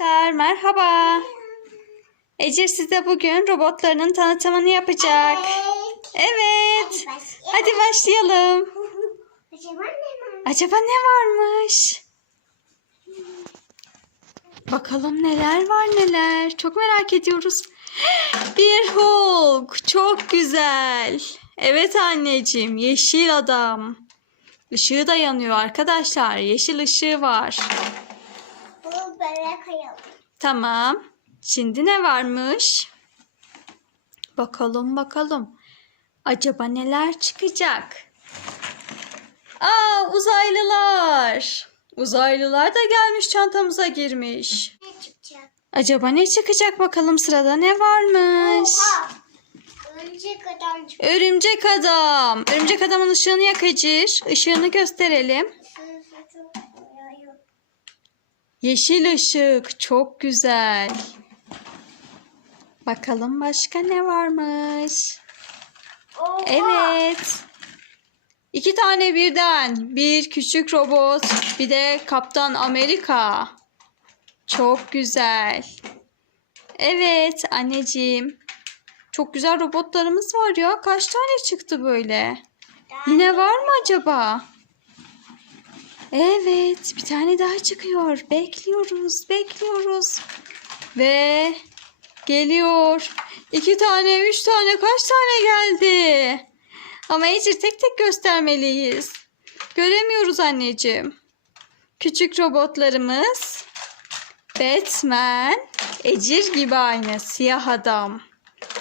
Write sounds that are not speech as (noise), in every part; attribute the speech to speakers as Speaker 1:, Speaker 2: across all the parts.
Speaker 1: Arkadaşlar merhaba. Ece size bugün robotlarının tanıtımını yapacak. Evet. Hadi başlayalım.
Speaker 2: Acaba ne var?
Speaker 1: Acaba ne varmış? Bakalım neler var neler. Çok merak ediyoruz. Bir Hulk. Çok güzel. Evet anneciğim. Yeşil adam. Işığı da yanıyor arkadaşlar. Yeşil ışığı var.
Speaker 2: Böyle koyalım.
Speaker 1: Tamam. Şimdi ne varmış? Bakalım bakalım. Acaba neler çıkacak? Aa uzaylılar. Uzaylılar da gelmiş çantamıza girmiş.
Speaker 2: Ne çıkacak?
Speaker 1: Acaba ne çıkacak bakalım sırada ne varmış?
Speaker 2: Oha! Örümcek adam.
Speaker 1: Örümcek adam. Örümcek adamın ışığını yakacır. Işığını gösterelim. Yeşil ışık. Çok güzel. Bakalım başka ne varmış?
Speaker 2: Oha!
Speaker 1: Evet. İki tane birden. Bir küçük robot, bir de Kaptan Amerika. Çok güzel. Evet anneciğim. Çok güzel robotlarımız var ya. Kaç tane çıktı böyle? Yine var mı acaba? Evet, bir tane daha çıkıyor. Bekliyoruz, bekliyoruz. Ve geliyor. İki tane, üç tane, kaç tane geldi? Ama Ecir tek tek göstermeliyiz. Göremiyoruz anneciğim. Küçük robotlarımız. Batman. Ecir gibi aynı. Siyah adam.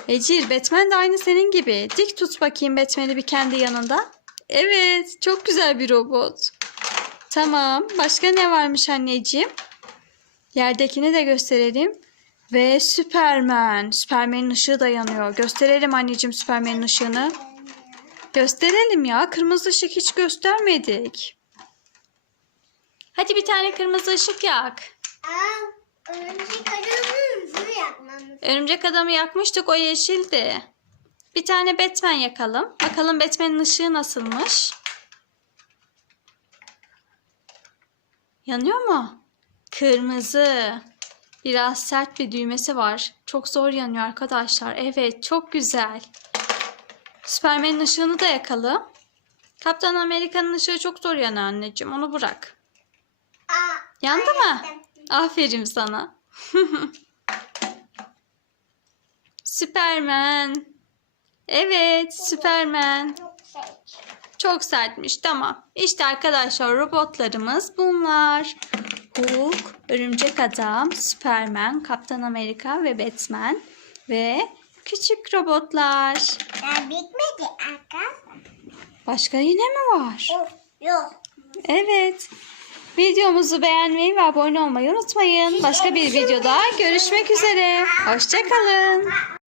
Speaker 1: Ecir, Batman de aynı senin gibi. Dik tut bakayım Batman'i bir kendi yanında. Evet, çok güzel bir robot. Tamam. Başka ne varmış anneciğim? Yerdekini de gösterelim. Ve Superman. Superman'in ışığı da yanıyor. Gösterelim anneciğim Superman'in ışığını. Gösterelim ya. Kırmızı ışık hiç göstermedik. Hadi bir tane kırmızı ışık yak.
Speaker 2: Aa, örümcek adamın hızlı yapmamız.
Speaker 1: Örümcek adamı yakmıştık. O yeşildi. Bir tane Batman yakalım. Bakalım Batman'in ışığı nasılmış. Yanıyor mu? Kırmızı. Biraz sert bir düğmesi var. Çok zor yanıyor arkadaşlar. Evet çok güzel. Süpermen'in ışığını da yakalım. Kaptan Amerika'nın ışığı çok zor yanıyor anneciğim. Onu bırak.
Speaker 2: Aa,
Speaker 1: Yandı mı? Aferin sana. (laughs) Süpermen. Evet, Süpermen.
Speaker 2: Çok
Speaker 1: sertmiş. Tamam. İşte arkadaşlar robotlarımız bunlar. Hulk, Örümcek Adam, Süpermen, Kaptan Amerika ve Batman ve küçük robotlar.
Speaker 2: Daha bitmedi arkadaşlar.
Speaker 1: Başka yine mi var?
Speaker 2: Yok.
Speaker 1: Evet. Videomuzu beğenmeyi ve abone olmayı unutmayın. Başka bir videoda görüşmek üzere. Hoşçakalın.